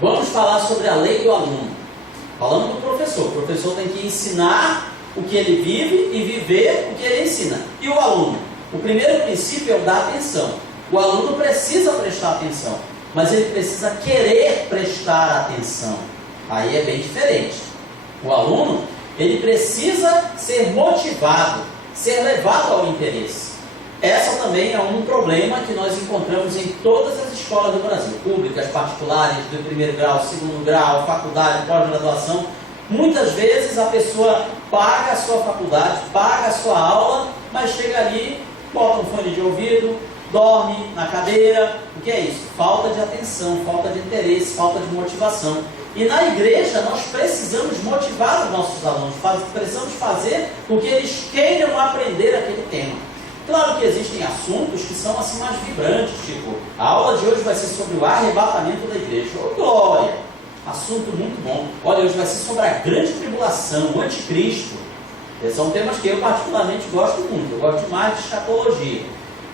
Vamos falar sobre a lei do aluno. Falando do professor. O professor tem que ensinar o que ele vive e viver o que ele ensina. E o aluno? O primeiro princípio é o da atenção. O aluno precisa prestar atenção, mas ele precisa querer prestar atenção. Aí é bem diferente. O aluno, ele precisa ser motivado, ser levado ao interesse. Essa também é um problema que nós encontramos em todas as escolas do Brasil, públicas, particulares, do primeiro grau, segundo grau, faculdade, pós-graduação. Muitas vezes a pessoa paga a sua faculdade, paga a sua aula, mas chega ali, bota um fone de ouvido, dorme na cadeira. O que é isso? Falta de atenção, falta de interesse, falta de motivação. E na igreja nós precisamos motivar os nossos alunos, precisamos fazer com que eles queiram aprender aquele tema. Claro que existem assuntos que são assim mais vibrantes, tipo, a aula de hoje vai ser sobre o arrebatamento da igreja. Oh, glória! Assunto muito bom. Olha, hoje vai ser sobre a grande tribulação, o anticristo. Esses são temas que eu particularmente gosto muito, eu gosto demais de escatologia.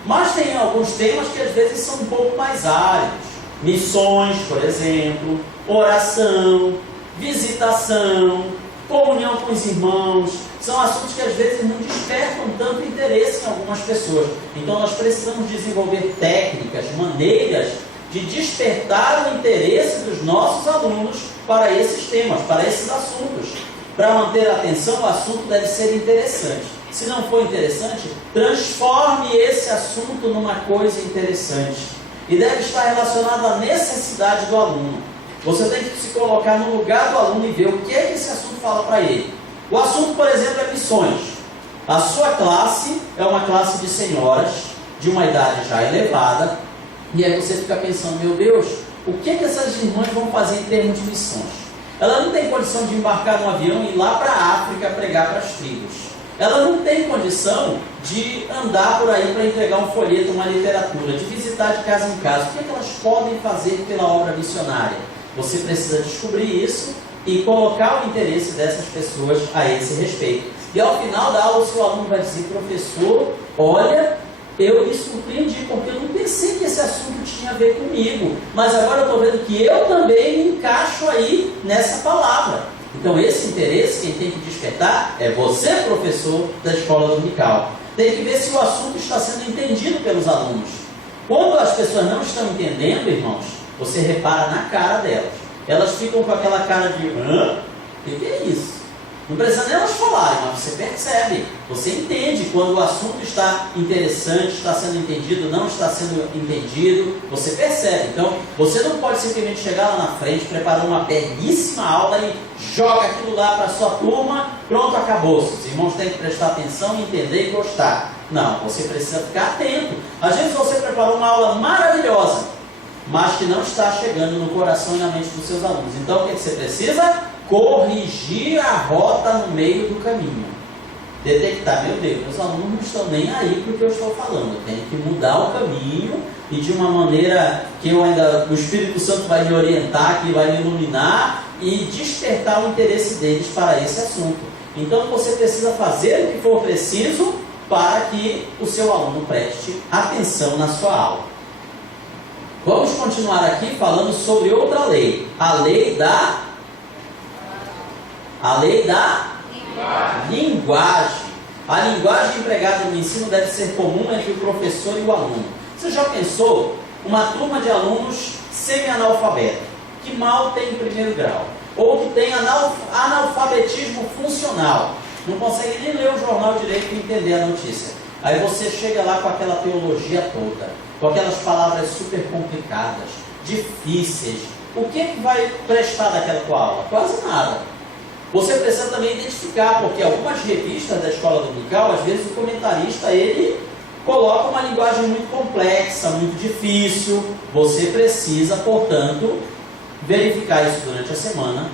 Mas tem alguns temas que às vezes são um pouco mais áridos. Missões, por exemplo, oração, visitação, comunhão com os irmãos. São assuntos que às vezes não despertam tanto interesse em algumas pessoas. Então nós precisamos desenvolver técnicas, maneiras de despertar o interesse dos nossos alunos para esses temas, para esses assuntos. Para manter a atenção, o assunto deve ser interessante. Se não for interessante, transforme esse assunto numa coisa interessante. E deve estar relacionado à necessidade do aluno. Você tem que se colocar no lugar do aluno e ver o que é que esse assunto fala para ele. O assunto, por exemplo, é missões. A sua classe é uma classe de senhoras, de uma idade já elevada, e aí você fica pensando, meu Deus, o que é que essas irmãs vão fazer em termos de missões? Ela não tem condição de embarcar no avião e ir lá para a África pregar para as tribos. Ela não tem condição de andar por aí para entregar um folheto, uma literatura, de visitar de casa em casa. O que é que elas podem fazer pela obra missionária? Você precisa descobrir isso e colocar o interesse dessas pessoas a esse respeito. E ao final da aula o seu aluno vai dizer, professor, olha, eu me surpreendi, porque eu não pensei que esse assunto tinha a ver comigo, mas agora eu estou vendo que eu também me encaixo aí nessa palavra. Então esse interesse, quem tem que despertar é você, professor da escola dominical. Tem que ver se o assunto está sendo entendido pelos alunos. Quando as pessoas não estão entendendo, irmãos, você repara na cara delas. Elas ficam com aquela cara de, hã? O que é isso? Não precisa nem elas falarem, mas você percebe, você entende quando o assunto está interessante, está sendo entendido, não está sendo entendido, você percebe. Então, você não pode simplesmente chegar lá na frente, preparar uma belíssima aula e joga aquilo lá para a sua turma, pronto, acabou-se. Os irmãos têm que prestar atenção, entender e gostar. Não, você precisa ficar atento. Às vezes você preparou uma aula maravilhosa, mas que não está chegando no coração e na mente dos seus alunos. Então, o que você precisa? Corrigir a rota no meio do caminho. Detectar, meu Deus, meus alunos não estão nem aí para o que eu estou falando. Eu tenho que mudar o caminho e de uma maneira que o Espírito Santo vai me orientar, que vai me iluminar e despertar o interesse deles para esse assunto. Então você precisa fazer o que for preciso para que o seu aluno preste atenção na sua aula. Vamos continuar aqui falando sobre outra lei. A lei da linguagem. A linguagem empregada no ensino deve ser comum entre o professor e o aluno. Você já pensou uma turma de alunos semi-analfabetos, que mal tem primeiro grau, ou que tem analfabetismo funcional, não consegue nem ler o jornal direito e entender a notícia. Aí você chega lá com aquela teologia toda, com aquelas palavras super complicadas, difíceis. O que é que vai prestar daquela tua aula? Quase nada. Você precisa também identificar, porque algumas revistas da escola dominical, às vezes o comentarista, ele coloca uma linguagem muito complexa, muito difícil. Você precisa, portanto, verificar isso durante a semana.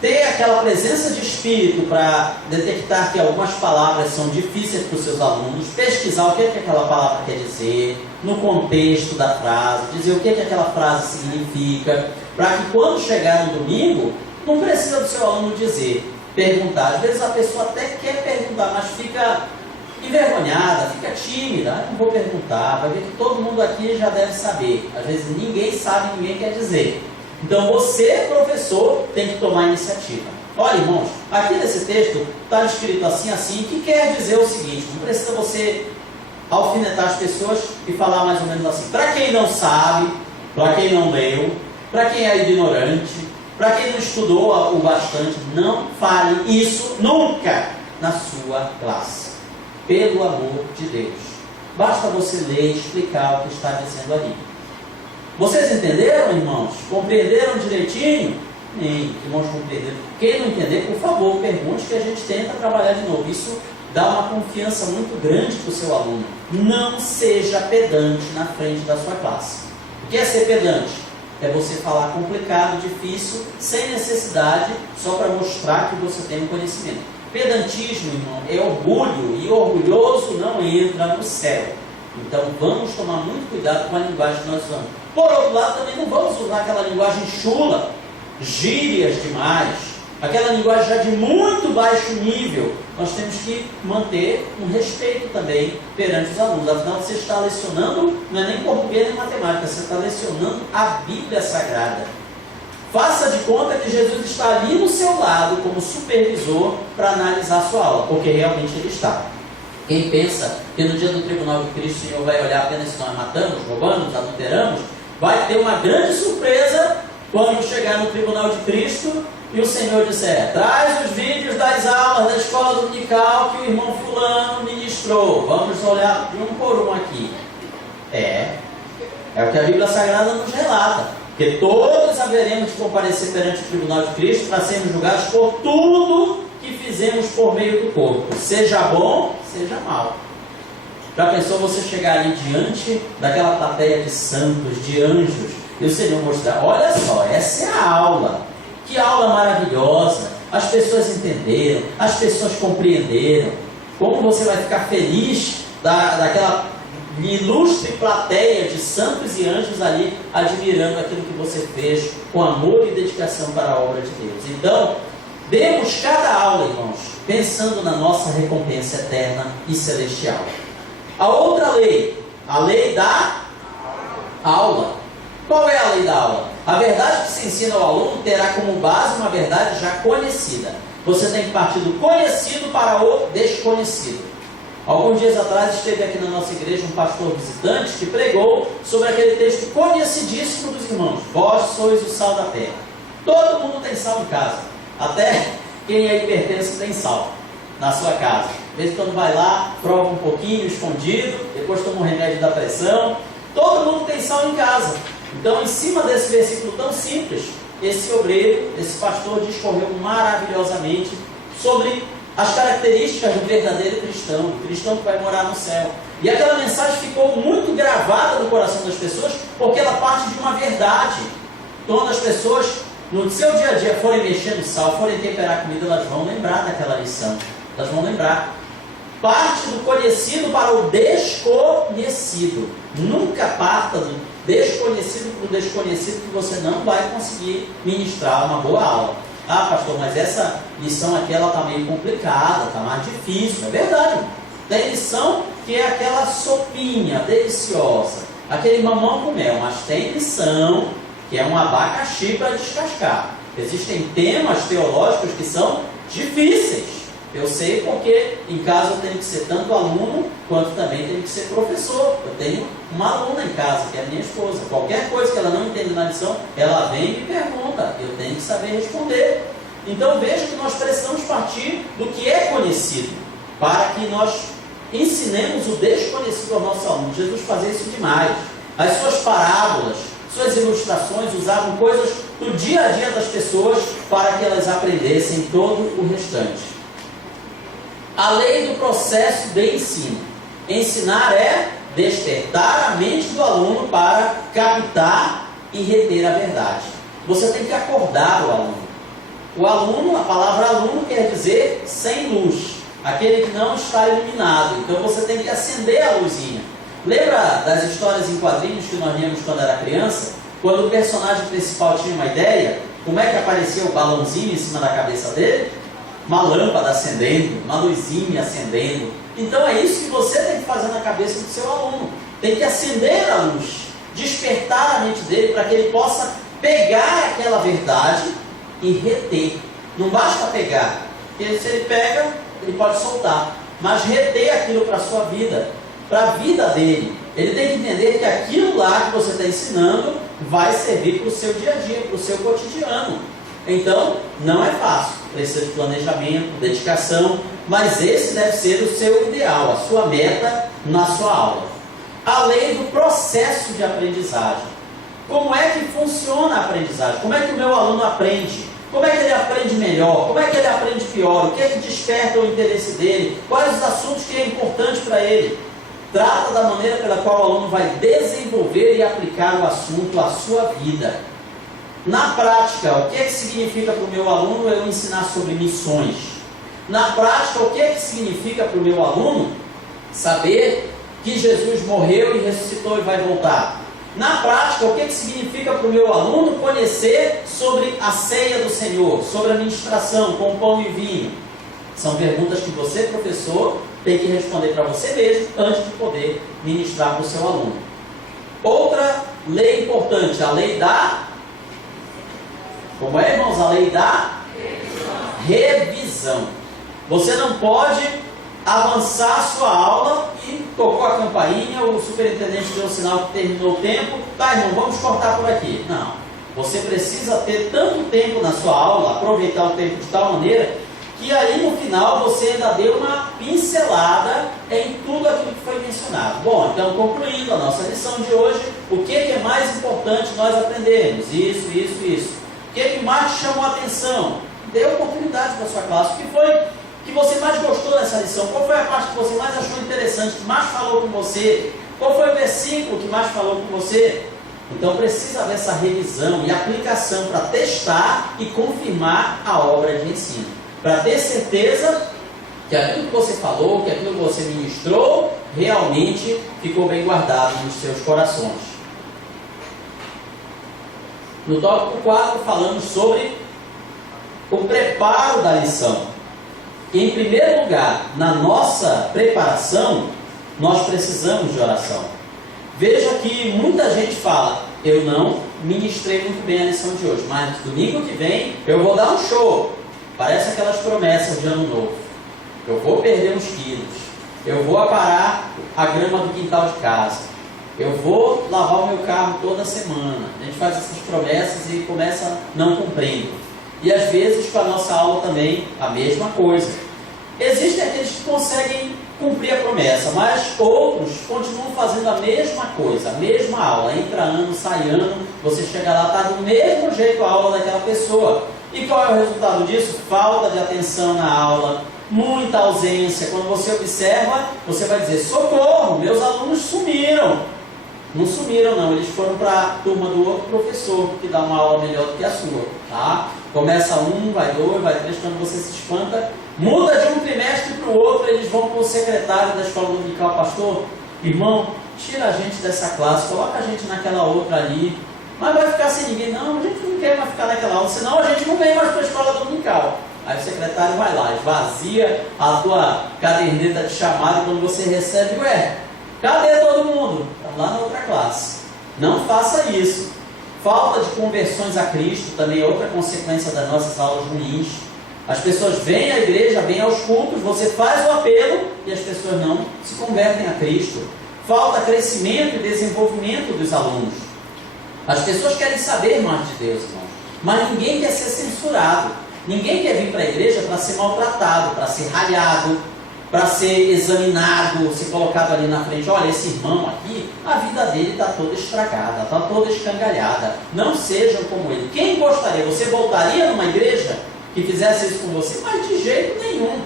Ter aquela presença de espírito para detectar que algumas palavras são difíceis para os seus alunos, pesquisar o que é que aquela palavra quer dizer, no contexto da frase, dizer o que é que aquela frase significa, para que quando chegar no domingo, não precisa do seu aluno dizer, perguntar. Às vezes a pessoa até quer perguntar, mas fica envergonhada, fica tímida. Não vou perguntar, vai ver que todo mundo aqui já deve saber. Às vezes ninguém sabe, ninguém quer dizer. Então você, professor, tem que tomar iniciativa. Olha, irmãos, aqui nesse texto está escrito assim, que quer dizer o seguinte: não precisa você alfinetar as pessoas e falar mais ou menos assim. Para quem não sabe, para quem não leu, para quem é ignorante, para quem não estudou o bastante, não fale isso nunca na sua classe. Pelo amor de Deus. Basta você ler e explicar o que está dizendo ali. Vocês entenderam, irmãos? Compreenderam direitinho? Irmãos, compreenderam. Quem não entender, por favor, pergunte, que a gente tenta trabalhar de novo. Isso dá uma confiança muito grande para o seu aluno. Não seja pedante na frente da sua classe. O que é ser pedante? É você falar complicado, difícil, sem necessidade, só para mostrar que você tem um conhecimento. Pedantismo, irmão, é orgulho, e orgulhoso não entra no céu. Então vamos tomar muito cuidado com a linguagem que nós usamos. Por outro lado, também não vamos usar aquela linguagem chula, gírias demais, aquela linguagem já de muito baixo nível. Nós temos que manter um respeito também perante os alunos. Afinal, você está lecionando, não é nem português nem matemática, você está lecionando a Bíblia Sagrada. Faça de conta que Jesus está ali no seu lado como supervisor para analisar a sua aula, porque realmente ele está. Quem pensa que no dia do tribunal de Cristo o Senhor vai olhar apenas se nós matamos, roubamos, adulteramos, vai ter uma grande surpresa quando chegar no tribunal de Cristo e o Senhor disser: traz os vídeos das aulas da escola dominical que o irmão fulano ministrou. Vamos olhar de um por um aqui. É o que a Bíblia Sagrada nos relata. Porque todos haveremos de comparecer perante o tribunal de Cristo para sermos julgados por tudo que fizemos por meio do corpo, seja bom, seja mal. Já pensou você chegar ali diante daquela plateia de santos, de anjos, e o Senhor mostrar: olha só, essa é a aula, que aula maravilhosa, as pessoas entenderam, as pessoas compreenderam. Como você vai ficar feliz daquela ilustre plateia de santos e anjos ali admirando aquilo que você fez com amor e dedicação para a obra de Deus. Então, demos cada aula, irmãos, pensando na nossa recompensa eterna e celestial. A outra lei, a lei da aula. Qual é a lei da aula? A verdade que se ensina ao aluno terá como base uma verdade já conhecida. Você tem que partir do conhecido para o desconhecido. Alguns dias atrás esteve aqui na nossa igreja um pastor visitante que pregou sobre aquele texto conhecidíssimo dos irmãos: vós sois o sal da terra. Todo mundo tem sal em casa, até quem é hipertenso tem sal na sua casa. De vez em quando vai lá, prova um pouquinho escondido, depois toma um remédio da pressão. Todo mundo tem sal em casa. Então, em cima desse versículo tão simples, esse obreiro, esse pastor discorreu maravilhosamente sobre as características do verdadeiro cristão, o cristão que vai morar no céu. E aquela mensagem ficou muito gravada no coração das pessoas, porque ela parte de uma verdade. Quando as pessoas, no seu dia a dia, forem mexer no sal, forem temperar a comida, elas vão lembrar daquela lição. Elas vão lembrar. Parte do conhecido para o desconhecido. Nunca parta do desconhecido para o desconhecido, que você não vai conseguir ministrar uma boa aula. Ah, pastor, mas essa lição aqui ela está meio complicada, está mais difícil. É verdade. Tem lição que é aquela sopinha deliciosa, aquele mamão com mel, mas tem lição que é um abacaxi para descascar. Existem temas teológicos que são difíceis. Eu sei porque em casa eu tenho que ser tanto aluno, quanto também tenho que ser professor. Eu tenho uma aluna em casa, que é a minha esposa. Qualquer coisa que ela não entende na lição, ela vem e me pergunta. Eu tenho que saber responder. Então veja que nós precisamos partir do que é conhecido, para que nós ensinemos o desconhecido ao nosso aluno. Jesus fazia isso demais. As suas parábolas, suas ilustrações usavam coisas do dia a dia das pessoas para que elas aprendessem todo o restante. A lei do processo de ensino. Ensinar é despertar a mente do aluno para captar e reter a verdade. Você tem que acordar o aluno. O aluno, a palavra aluno quer dizer sem luz, aquele que não está iluminado. Então você tem que acender a luzinha. Lembra das histórias em quadrinhos que nós víamos quando era criança? Quando o personagem principal tinha uma ideia, como é que aparecia o balãozinho em cima da cabeça dele? Uma lâmpada acendendo, uma luzinha acendendo. Então é isso que você tem que fazer na cabeça do seu aluno. Tem que acender a luz, despertar a mente dele para que ele possa pegar aquela verdade e reter. Não basta pegar, porque se ele pega, ele pode soltar, mas reter aquilo para a sua vida, para a vida dele. Ele tem que entender que aquilo lá que você está ensinando vai servir para o seu dia a dia, para o seu cotidiano. Então, não é fácil, precisa de planejamento, dedicação, mas esse deve ser o seu ideal, a sua meta na sua aula. A lei do processo de aprendizagem. Como é que funciona a aprendizagem? Como é que o meu aluno aprende? Como é que ele aprende melhor? Como é que ele aprende pior? O que é que desperta o interesse dele? Quais os assuntos que é importante para ele? Trata da maneira pela qual o aluno vai desenvolver e aplicar o assunto à sua vida. Na prática, o que é que significa para o meu aluno eu ensinar sobre missões? Na prática, o que é que significa para o meu aluno saber que Jesus morreu e ressuscitou e vai voltar? Na prática, o que é que significa para o meu aluno conhecer sobre a ceia do Senhor, sobre a ministração com pão e vinho? São perguntas que você, professor, tem que responder para você mesmo antes de poder ministrar para o seu aluno. Outra lei importante, a lei da... Como é, irmãos? A lei da revisão. Você não pode avançar a sua aula e tocou a campainha, o superintendente deu o sinal que terminou o tempo. Tá, irmão, vamos cortar por aqui. Não. Você precisa ter tanto tempo na sua aula, aproveitar o tempo de tal maneira, que aí no final você ainda deu uma pincelada em tudo aquilo que foi mencionado. Bom, então concluindo a nossa lição de hoje, o que é mais importante nós aprendermos? Isso. O que mais te chamou a atenção? Dê oportunidade para a sua classe. O que foi que você mais gostou dessa lição? Qual foi a parte que você mais achou interessante, que mais falou com você? Qual foi o versículo que mais falou com você? Então precisa haver essa revisão e aplicação para testar e confirmar a obra de ensino. Para ter certeza que aquilo que você falou, que aquilo que você ministrou, realmente ficou bem guardado nos seus corações. No tópico 4 falamos sobre o preparo da lição. Em primeiro lugar, na nossa preparação, nós precisamos de oração. Veja que muita gente fala, eu não ministrei muito bem a lição de hoje, mas domingo que vem eu vou dar um show. Parece aquelas promessas de ano novo. Eu vou perder uns quilos. Eu vou aparar a grama do quintal de casa. Eu vou lavar o meu carro toda semana. A gente faz essas promessas e começa não cumprindo. E às vezes com a nossa aula também a mesma coisa. Existem aqueles que conseguem cumprir a promessa, mas outros continuam fazendo a mesma coisa, a mesma aula. Entra ano, sai ano, você chega lá, está do mesmo jeito a aula daquela pessoa. E qual é o resultado disso? Falta de atenção na aula, muita ausência. Quando você observa, você vai dizer, socorro, meus alunos sumiram. Não sumiram não, eles foram para a turma do outro professor, que dá uma aula melhor do que a sua. Tá? Começa um, vai dois, vai três, quando você se espanta, muda de um trimestre para o outro, eles vão para o secretário da escola dominical, pastor, irmão, tira a gente dessa classe, coloca a gente naquela outra ali, mas vai ficar sem ninguém. Não, a gente não quer mais ficar naquela aula, senão a gente não vem mais para a escola dominical. Aí o secretário vai lá, esvazia a tua caderneta de chamada, quando você recebe, ué, cadê todo mundo? Está lá na outra classe. Não faça isso. Falta de conversões a Cristo também é outra consequência das nossas aulas ruins. As pessoas vêm à igreja, vêm aos cultos, você faz o apelo e as pessoas não se convertem a Cristo. Falta crescimento e desenvolvimento dos alunos. As pessoas querem saber mais de Deus, irmão, mas ninguém quer ser censurado. Ninguém quer vir para a igreja para ser maltratado, para ser ralhado, para ser examinado, ser colocado ali na frente. Olha, esse irmão aqui, a vida dele está toda estragada, está toda escangalhada. Não sejam como ele. Quem gostaria? Você voltaria numa igreja que fizesse isso com você? Mas de jeito nenhum.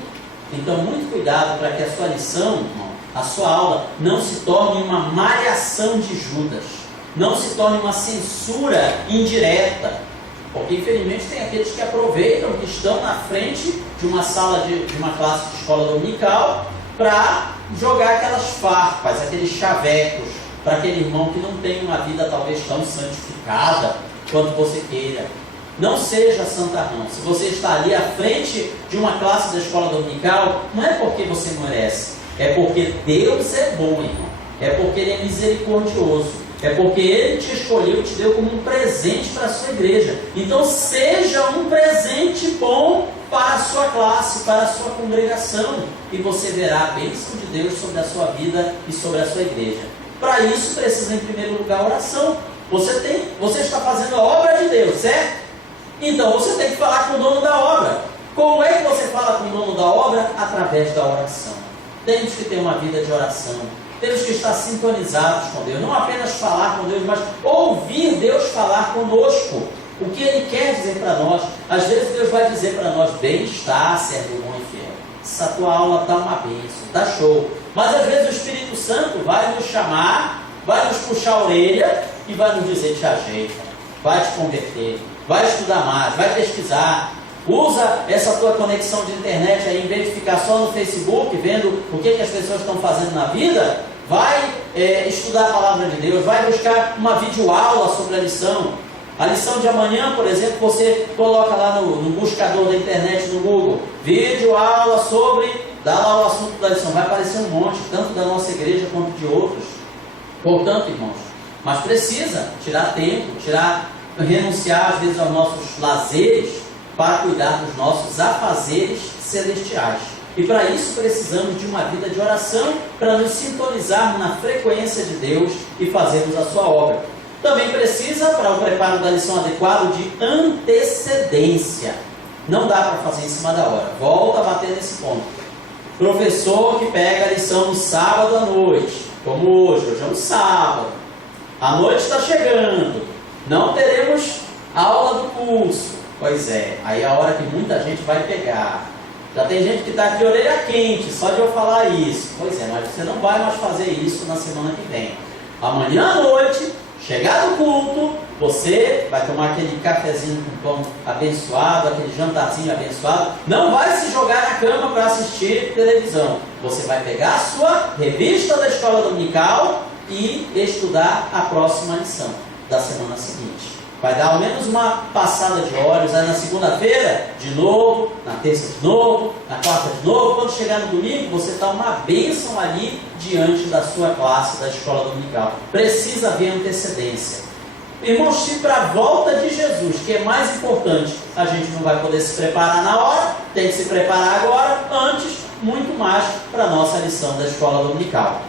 Então, muito cuidado para que a sua lição, irmão, a sua aula, não se torne uma malhação de Judas. Não se torne uma censura indireta. Porque infelizmente tem aqueles que aproveitam, que estão na frente de uma sala de uma classe de escola dominical para jogar aquelas farpas, aqueles chavecos para aquele irmão que não tem uma vida talvez tão santificada quanto você queira. Não seja santarrão. Se você está ali à frente de uma classe da escola dominical, não é porque você merece, é porque Deus é bom, irmão. É porque Ele é misericordioso. É porque Ele te escolheu e te deu como um presente para a sua igreja. Então seja um presente bom para a sua classe, para a sua congregação. E você verá a bênção de Deus sobre a sua vida e sobre a sua igreja. Para isso precisa em primeiro lugar oração. Você está fazendo a obra de Deus, certo? Então você tem que falar com o dono da obra. Como é que você fala com o dono da obra? Através da oração. Temos que ter uma vida de oração. Temos que estar sintonizados com Deus. Não apenas falar com Deus, mas ouvir Deus falar conosco. O que Ele quer dizer para nós. Às vezes Deus vai dizer para nós: bem-estar, servo bom e fiel. Essa tua aula está uma bênção, está show. Mas às vezes o Espírito Santo vai nos chamar, vai nos puxar a orelha e vai nos dizer: te ajeita, vai te converter, vai estudar mais, vai pesquisar. Usa essa tua conexão de internet aí, em vez de ficar só no Facebook, vendo o que as pessoas estão fazendo na vida, vai estudar a palavra de Deus, vai buscar uma videoaula sobre a lição. A lição de amanhã, por exemplo, você coloca lá no buscador da internet, no Google, videoaula sobre, dá lá o assunto da lição, vai aparecer um monte, tanto da nossa igreja quanto de outros. Portanto, irmãos, mas precisa tirar tempo, renunciar às vezes aos nossos lazeres, para cuidar dos nossos afazeres celestiais. E para isso precisamos de uma vida de oração, para nos sintonizarmos na frequência de Deus e fazermos a sua obra. Também precisa, para o preparo da lição adequado, de antecedência. Não dá para fazer em cima da hora. Volta a bater nesse ponto. Professor que pega a lição no sábado à noite, como hoje é um sábado. A noite está chegando. Não teremos aula do curso. Pois é, aí é a hora que muita gente vai pegar. Já tem gente que está de orelha quente, só de eu falar isso. Pois é, mas você não vai mais fazer isso na semana que vem. Amanhã à noite, chegar no culto, você vai tomar aquele cafezinho com pão abençoado, aquele jantarzinho abençoado. Não vai se jogar na cama para assistir televisão. Você vai pegar a sua revista da escola dominical e estudar a próxima lição da semana seguinte. Vai dar ao menos uma passada de olhos, aí na segunda-feira, de novo, na terça de novo, na quarta de novo. Quando chegar no domingo, você está uma bênção ali diante da sua classe da escola dominical. Precisa haver antecedência. Irmãos, se para a volta de Jesus, que é mais importante, a gente não vai poder se preparar na hora, tem que se preparar agora, antes, muito mais para a nossa lição da escola dominical.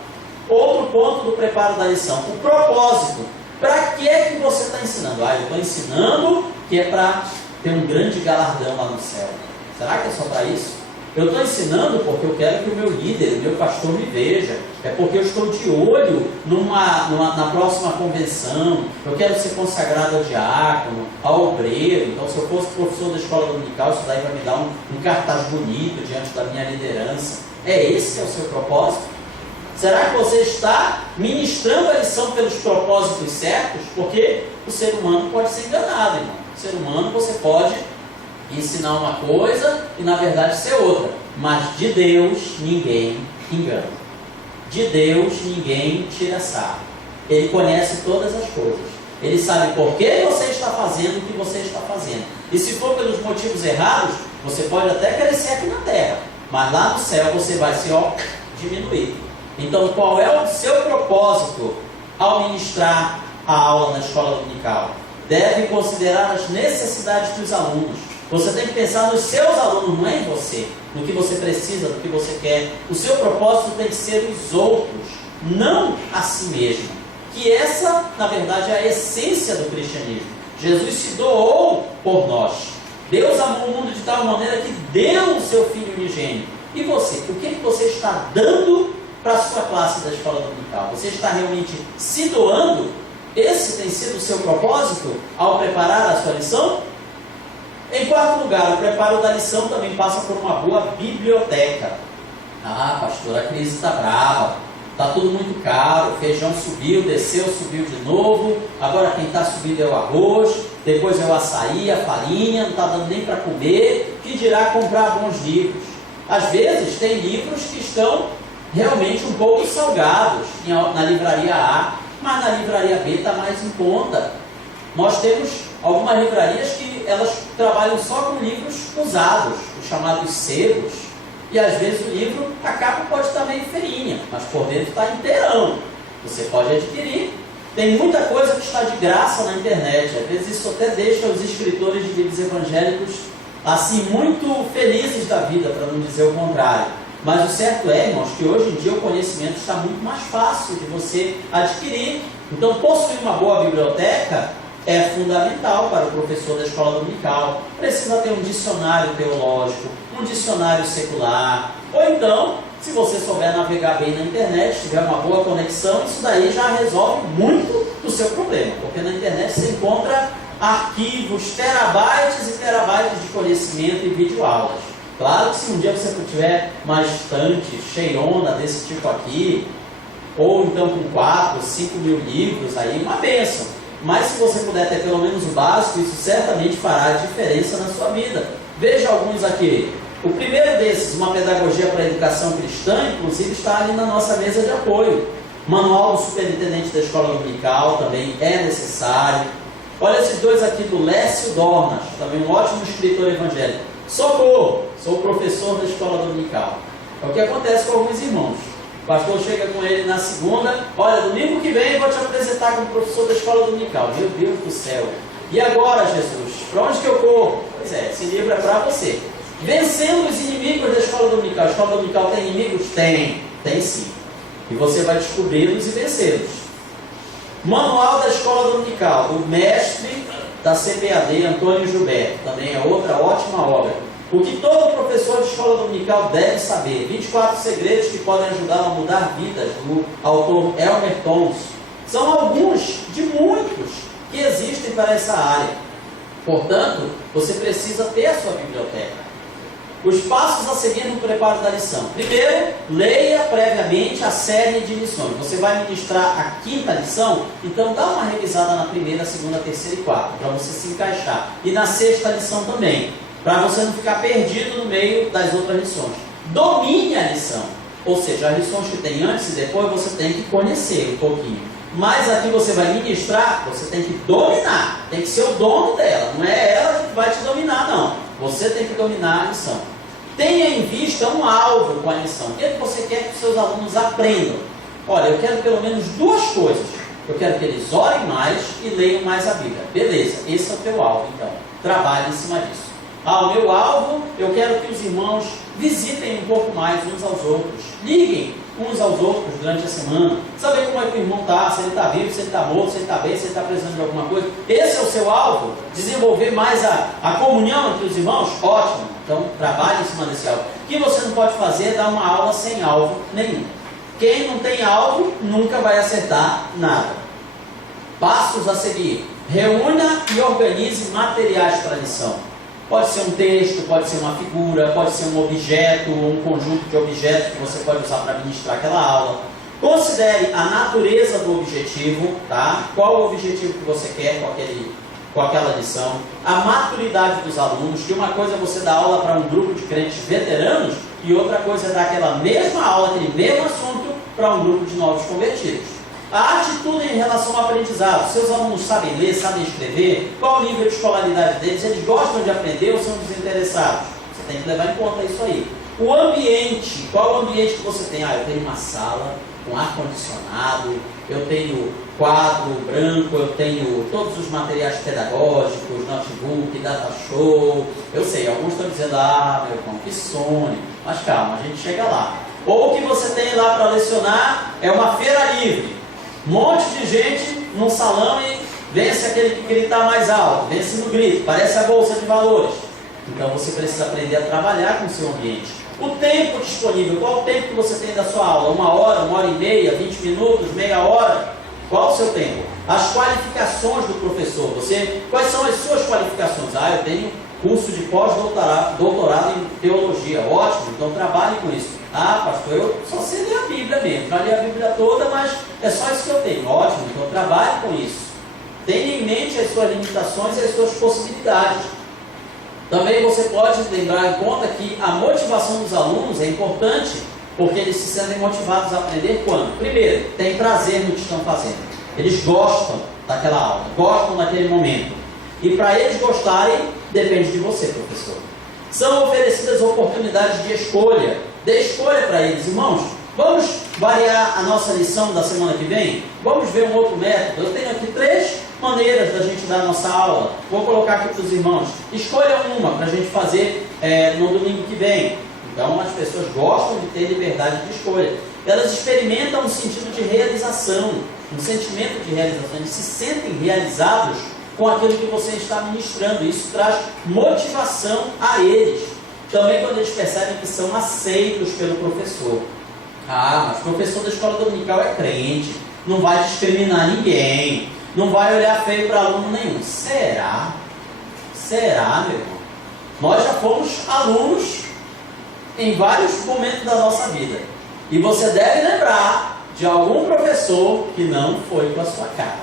Outro ponto do preparo da lição, o propósito. Para que é que você está ensinando? Eu estou ensinando que é para ter um grande galardão lá no céu. Será que é só para isso? Eu estou ensinando porque eu quero que o meu líder, o meu pastor me veja. É porque eu estou de olho na próxima convenção. Eu quero ser consagrado ao diácono, ao obreiro. Então, se eu fosse professor da escola dominical, isso daí vai me dar um cartaz bonito diante da minha liderança. É esse que é o seu propósito? Será que você está ministrando a lição pelos propósitos certos? Porque o ser humano pode ser enganado, irmão. O ser humano você pode ensinar uma coisa e na verdade ser outra. Mas de Deus ninguém engana. De Deus ninguém tira sarro. Ele conhece todas as coisas. Ele sabe por que você está fazendo o que você está fazendo. E se for pelos motivos errados, você pode até crescer aqui na terra. Mas lá no céu você vai se diminuir. Então, qual é o seu propósito ao ministrar a aula na escola dominical? Deve considerar as necessidades dos alunos. Você tem que pensar nos seus alunos, não é em você, no que você precisa, no que você quer. O seu propósito tem que ser os outros, não a si mesmo. Que essa, na verdade, é a essência do cristianismo. Jesus se doou por nós. Deus amou o mundo de tal maneira que deu o seu Filho unigênito. E você? O que você está dando para a sua classe da escola dominical? Você está realmente se doando? Esse tem sido o seu propósito ao preparar a sua lição? Em quarto lugar, o preparo da lição também passa por uma boa biblioteca. Ah, pastor, a crise está brava, está tudo muito caro, o feijão subiu, desceu, subiu de novo, agora quem está subindo é o arroz, depois é o açaí, a farinha, não está dando nem para comer, que dirá comprar bons livros. Às vezes tem livros que estão realmente um pouco salgados na livraria A, mas na livraria B está mais em conta. Nós temos algumas livrarias que elas trabalham só com livros usados, os chamados sebos, e às vezes o livro, a capa pode estar meio feinha, mas por dentro está inteirão. Você pode adquirir Tem muita coisa que está de graça na internet. Às vezes isso até deixa os escritores de livros evangélicos assim muito felizes da vida, para não dizer o contrário. Mas o certo é, irmãos, que hoje em dia o conhecimento está muito mais fácil de você adquirir. Então, possuir uma boa biblioteca é fundamental para o professor da escola dominical. Precisa ter um dicionário teológico, um dicionário secular. Ou então, se você souber navegar bem na internet, tiver uma boa conexão, isso daí já resolve muito do seu problema. Porque na internet você encontra arquivos, terabytes e terabytes de conhecimento e videoaulas. Claro que se um dia você tiver uma estante cheiona desse tipo aqui, ou então com 4, 5 mil livros, aí uma bênção. Mas se você puder ter pelo menos o básico, isso certamente fará diferença na sua vida. Veja alguns aqui. O primeiro desses, uma pedagogia para a educação cristã, inclusive está ali na nossa mesa de apoio. Manual do superintendente da escola dominical também é necessário. Olha esses dois aqui do Lécio Dornas, também um ótimo escritor evangélico. Socorro, sou professor da escola dominical. É o que acontece com alguns irmãos. O pastor chega com ele na segunda, olha, domingo que vem eu vou te apresentar como professor da escola dominical. Meu Deus do céu. E agora, Jesus? Para onde que eu corro? Pois é, esse livro é para você. Vencendo os inimigos da escola dominical. A escola dominical tem inimigos? Tem sim. E você vai descobri-los e vencê-los. Manual da escola dominical, do mestre da CPAD, Antônio Gilberto. Também é outra ótima obra. O que todo professor de escola dominical deve saber. 24 segredos que podem ajudá-lo a mudar vidas, do autor Elmer Thomas. São alguns de muitos que existem para essa área. Portanto, você precisa ter a sua biblioteca. Os passos a seguir no preparo da lição. Primeiro, leia previamente a série de lições. Você vai ministrar a quinta lição, então dá uma revisada na primeira, segunda, terceira e quarta, para você se encaixar. E na sexta lição também, para você não ficar perdido no meio das outras lições. Domine a lição, ou seja, as lições que tem antes e depois você tem que conhecer um pouquinho. Mas aqui você vai ministrar, você tem que dominar, tem que ser o dono dela, não é ela que vai te dominar, não. Você tem que dominar a lição. Tenha em vista um alvo com a lição. O que você quer que os seus alunos aprendam? Olha, eu quero pelo menos duas coisas. Eu quero que eles orem mais e leiam mais a Bíblia. Beleza, esse é o teu alvo, então. Trabalhe em cima disso. O meu alvo, eu quero que os irmãos visitem um pouco mais uns aos outros. Liguem uns aos outros durante a semana. Saber como é que o irmão está, se ele está vivo, se ele está morto, se ele está bem, se ele está precisando de alguma coisa. Esse é o seu alvo? Desenvolver mais a comunhão entre os irmãos? Ótimo. Então, trabalhe em cima desse alvo. O que você não pode fazer é dar uma aula sem alvo nenhum. Quem não tem alvo, nunca vai acertar nada. Passos a seguir. Reúna e organize materiais para a lição. Pode ser um texto, pode ser uma figura, pode ser um objeto ou um conjunto de objetos que você pode usar para ministrar aquela aula. Considere a natureza do objetivo, tá? Qual o objetivo que você quer com aquela lição. A maturidade dos alunos, que uma coisa é você dar aula para um grupo de crentes veteranos e outra coisa é dar aquela mesma aula, aquele mesmo assunto para um grupo de novos convertidos. A atitude em relação ao aprendizado. Seus alunos sabem ler, sabem escrever? Qual o nível de escolaridade deles? Eles gostam de aprender ou são desinteressados? Você tem que levar em conta isso aí. O ambiente. Qual o ambiente que você tem? Eu tenho uma sala com ar-condicionado, eu tenho quadro branco, eu tenho todos os materiais pedagógicos, notebook, data show. Eu sei, alguns estão dizendo, meu irmão, que sonho. Mas calma, a gente chega lá. Ou o que você tem lá para lecionar é uma feira livre. Um monte de gente num salão e vence aquele que gritar mais alto, vence no grito, parece a bolsa de valores. Então você precisa aprender a trabalhar com o seu ambiente. O tempo disponível, qual o tempo que você tem da sua aula? 1 hora, 1h30, 20 minutos, meia hora? Qual o seu tempo? As qualificações do professor, quais são as suas qualificações? Eu tenho curso de pós-doutorado em teologia, ótimo, então trabalhe com isso. Pastor, eu só sei ler a Bíblia mesmo, já li a Bíblia toda, mas é só isso que eu tenho. Ótimo, então trabalhe com isso. Tenha em mente as suas limitações e as suas possibilidades. Também você pode lembrar em conta que a motivação dos alunos é importante, porque eles se sentem motivados a aprender quando? Primeiro, tem prazer no que estão fazendo. Eles gostam daquela aula, gostam daquele momento. E para eles gostarem, depende de você, professor. São oferecidas oportunidades de escolha. Dê escolha para eles, irmãos. Vamos variar a nossa lição da semana que vem? Vamos ver um outro método. Eu tenho aqui 3 maneiras da gente dar a nossa aula. Vou colocar aqui para os irmãos. Escolha uma para a gente fazer no domingo que vem. Então as pessoas gostam de ter liberdade de escolha. Elas experimentam um sentido de realização, um sentimento de realização. Eles se sentem realizados com aquilo que você está ministrando. Isso traz motivação a eles. Também quando eles percebem que são aceitos pelo professor. Ah, mas o professor da escola dominical é crente, não vai discriminar ninguém, não vai olhar feio para aluno nenhum. Será? Será, meu irmão? Nós já fomos alunos em vários momentos da nossa vida. E você deve lembrar de algum professor que não foi com a sua cara.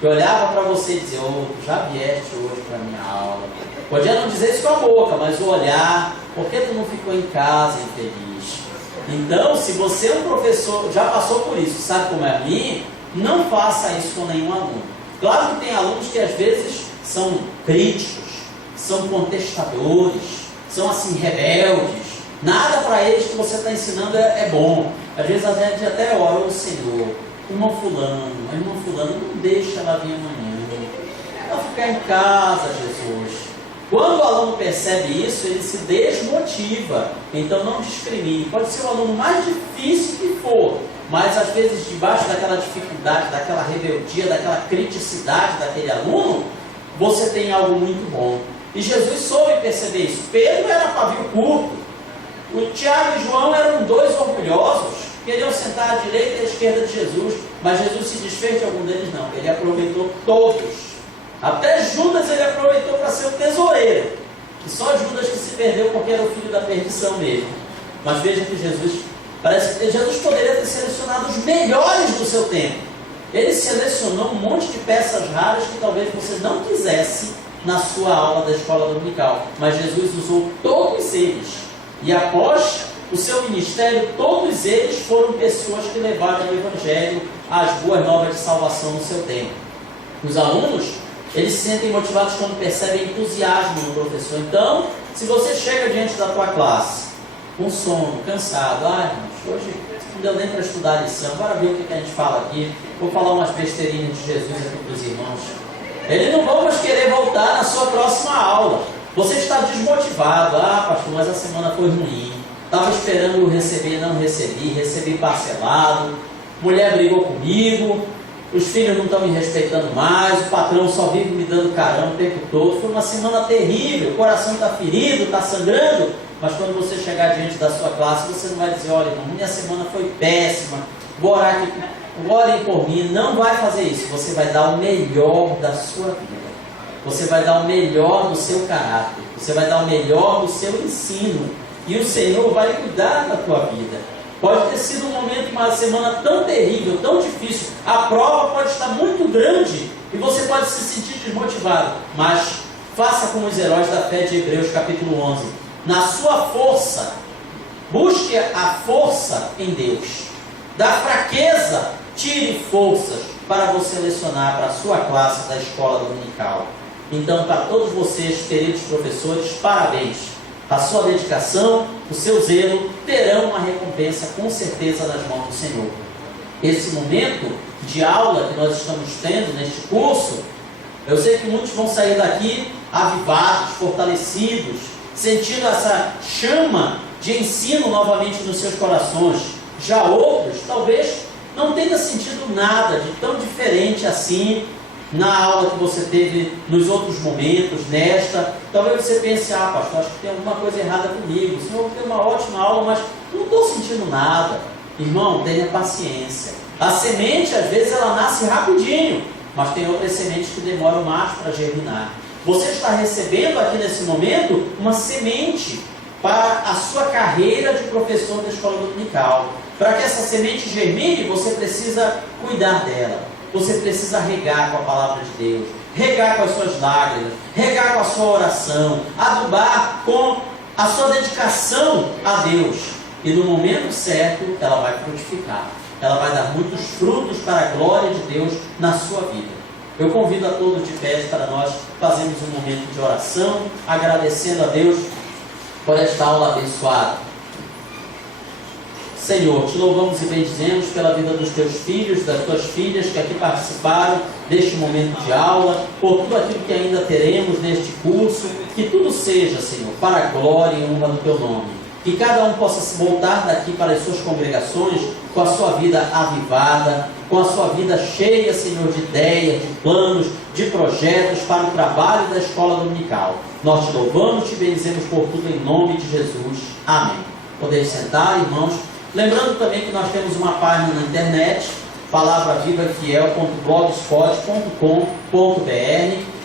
Que olhava para você e dizia, já vieste hoje para a minha aula. Podia não dizer isso com a boca, mas o olhar, por que tu não ficou em casa infeliz? Então, se você é um professor, já passou por isso, sabe como é a mim, não faça isso com nenhum aluno. Claro que tem alunos que às vezes são críticos, são contestadores, são assim rebeldes. Nada para eles que você está ensinando é bom. Às vezes a gente até ora, o Senhor, irmão fulano, não deixa ela vir amanhã. Ela ficar em casa, Jesus. Quando o aluno percebe isso, ele se desmotiva. Então não discrimine. Pode ser o aluno mais difícil que for, mas às vezes debaixo daquela dificuldade, daquela rebeldia, daquela criticidade daquele aluno, você tem algo muito bom. E Jesus soube perceber isso. Pedro era pavio curto. O Tiago e João eram 2 orgulhosos, queriam sentar à direita e à esquerda de Jesus, mas Jesus se desfez de algum deles não. Ele aproveitou todos. Até Judas ele aproveitou para ser o tesoureiro. E só Judas que se perdeu porque era o filho da perdição mesmo. Mas veja que parece que Jesus poderia ter selecionado os melhores do seu tempo. Ele selecionou um monte de peças raras que talvez você não quisesse na sua aula da escola dominical. Mas Jesus usou todos eles. E após o seu ministério, todos eles foram pessoas que levaram o Evangelho, as boas novas de salvação no seu tempo. Os alunos, eles se sentem motivados quando percebem entusiasmo no professor. Então, se você chega diante da tua classe, com sono, cansado, irmãos, hoje não deu nem para estudar a lição, bora ver o que a gente fala aqui, vou falar umas besteirinhas de Jesus aqui para os irmãos. Eles não vão mais querer voltar na sua próxima aula. Você está desmotivado. Pastor, mas a semana foi ruim. Estava esperando receber, não recebi parcelado. Mulher brigou comigo. Os filhos não estão me respeitando mais. O patrão só vive me dando carão o tempo todo. Foi uma semana terrível. O coração está ferido, está sangrando. Mas quando você chegar diante da sua classe, você não vai dizer, olha, irmão, minha semana foi péssima. Vou orar aqui. Orem por mim. Não vai fazer isso. Você vai dar o melhor da sua vida. Você vai dar o melhor do seu caráter. Você vai dar o melhor do seu ensino. E o Senhor vai cuidar da tua vida. Pode ter sido um momento, uma semana tão terrível, tão difícil. A prova pode estar muito grande. E você pode se sentir desmotivado. Mas faça como os heróis da fé de Hebreus capítulo 11. Na sua força, busque a força em Deus. Da fraqueza, tire forças para você lecionar para a sua classe da escola dominical. Então, para todos vocês, queridos professores, parabéns. A sua dedicação, o seu zelo, terão uma recompensa com certeza nas mãos do Senhor. Esse momento de aula que nós estamos tendo neste curso, eu sei que muitos vão sair daqui avivados, fortalecidos, sentindo essa chama de ensino novamente nos seus corações. Já outros, talvez, não tenha sentido nada de tão diferente assim na aula que você teve nos outros momentos, nesta. Talvez você pense, pastor, acho que tem alguma coisa errada comigo. O senhor tem uma ótima aula, mas não estou sentindo nada. Irmão, tenha paciência. A semente, às vezes, ela nasce rapidinho, mas tem outras sementes que demoram mais para germinar. Você está recebendo aqui nesse momento uma semente para a sua carreira de professor da escola dominical. Para que essa semente germine, você precisa cuidar dela. Você precisa regar com a palavra de Deus, regar com as suas lágrimas, regar com a sua oração, adubar com a sua dedicação a Deus. E no momento certo, ela vai frutificar. Ela vai dar muitos frutos para a glória de Deus na sua vida. Eu convido a todos de pé para nós fazermos um momento de oração, agradecendo a Deus por esta aula abençoada. Senhor, te louvamos e bendizemos pela vida dos teus filhos, das tuas filhas que aqui participaram deste momento de aula, por tudo aquilo que ainda teremos neste curso, que tudo seja, Senhor, para a glória e honra do teu nome. Que cada um possa se voltar daqui para as suas congregações com a sua vida avivada, com a sua vida cheia, Senhor, de ideias, de planos, de projetos para o trabalho da escola dominical. Nós te louvamos e te bendizemos por tudo em nome de Jesus. Amém. Podem sentar, irmãos. Lembrando também que nós temos uma página na internet, palavravivafiel.blogspot.com.br.